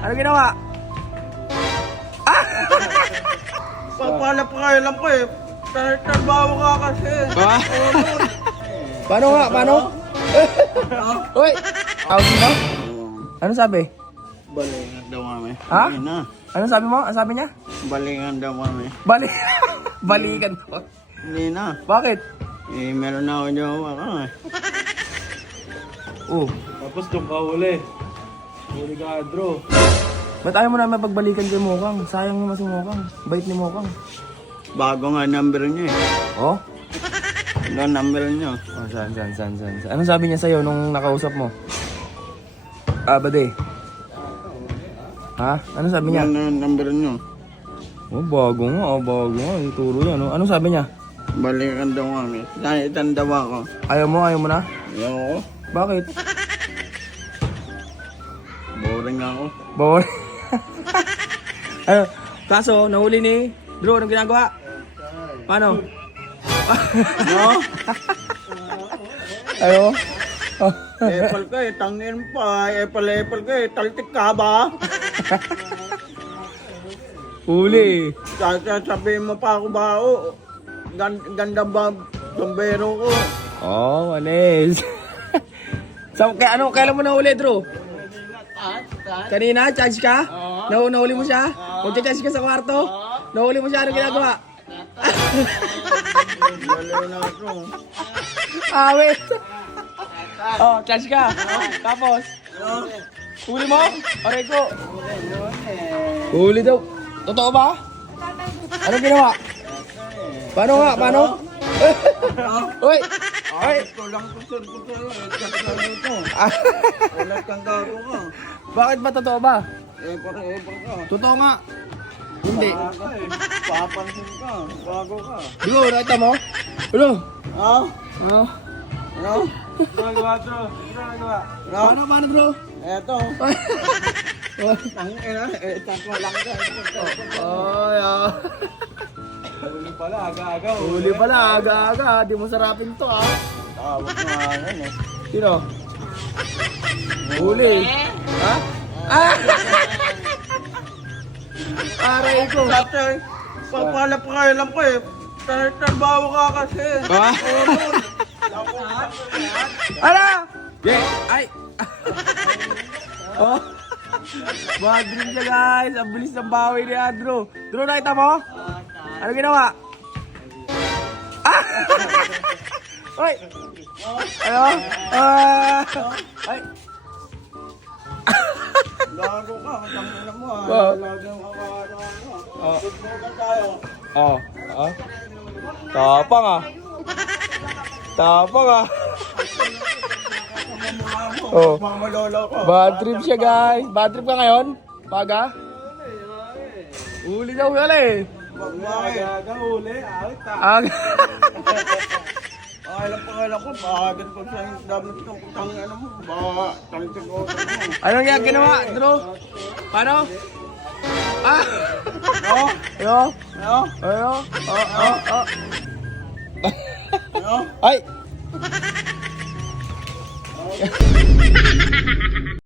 Ano ginawa? Papalap-kailan ko eh. Trabaho ka kasi. Ah? Paano nga? Paano? Uy! Tawag mo? Ano sabi? Balingan daw kami. Ha? Ayun na. Ano sabi mo? Ano sabi niya? Balingan daw kami. Balikan ko. Hindi na. Bakit? Eh, meron na ako jowa ka eh. Oh. Tapos doon ka huli. Huli ka, Adro. Ba't ayaw mo na mapagbalikan kay Mokang? Sayang naman si Mokang. Bait ni Mokang. Bago nga number niya eh. Oh? Ano number niya? Oh, saan? Anong sabi niya sa'yo nung nakausap mo? Bade. Ha? Ano sabi niya? Ano number niya? Oh, bago nga. Ituro niya, no? Anong sabi niya? Balikan daw kami. Nahitan daw ako. Ayaw mo na? Ayaw ko. Bakit? Boring ako. Bawal. Ano? Kaso, nahuli ni Drew, anong ginagawa? Paano? No? Ayo? Oh. Apple ka eh. Tangin pa. Apple ka eh. Taltik ka ba? Huli. Sabihin mo pa ako ba ako? Ganda ba tumbero ko? Oh, manis. Kailan mo nahuli, Drew? Kanina, charge ka? Nahuli mo siya? Magcha-charge ka sa kwarto? Nahuli mo siya, anong ginagawa? Baliw na ako. Wait. Oh, charge ka. Tapos? Huli mo? Aray ko. Huli daw. Totoo ba? Anong ginawa? Paano nga? Paano? Uy! Ay! Ito lang ko sir ko sa'yo. Ito. Ulat kang gago ka. Bakit ba totoo ba? Epal ka. Totoo nga. Hindi. Bago eh. Papansin ka. Bago ka. Di ko, nakita mo? Ano? Ha? Ano? Ano? Ginagawa, Adro. Ginagawa. Ano? Paano, bro? Eto. Oh. Tangina. Tatlo lang ka. Ay, Huli pala, aga-aga. Huli pala, aga-aga. Di mo sarapin to, ah. Tawag nga yan eh. Sino? Huli. Ha? Ah! Aray ko. Dati, papalap-kailan ko eh. Trabaho ka kasi. Ah? Ano? Yeah. Ay! Oh! Bad dream siya, guys. Ang bilis ng bawi ni Andrew. Drew, nakita mo? Ano ginawa? Ay! Ano? Ay! Gago ka. Tangina mo ah. Wow. Laging kakano. Oh. Football ka tayo. Oh. Oh. Tapang ah. Tapang ah. Oh. Mga malolo ko. Bad trip siya, guys. Bad trip ka ngayon? Paga? Uli daw yan eh. Aga-aga, huli. Awit, Ang... Pakailan ko. Bakit ko sa yung dami itong tangina mo. Baka tangin ko. Anong yan ginawa, Drew? Paano? Ah! No? Ayo? No? Ayo? Oh. No? Ay!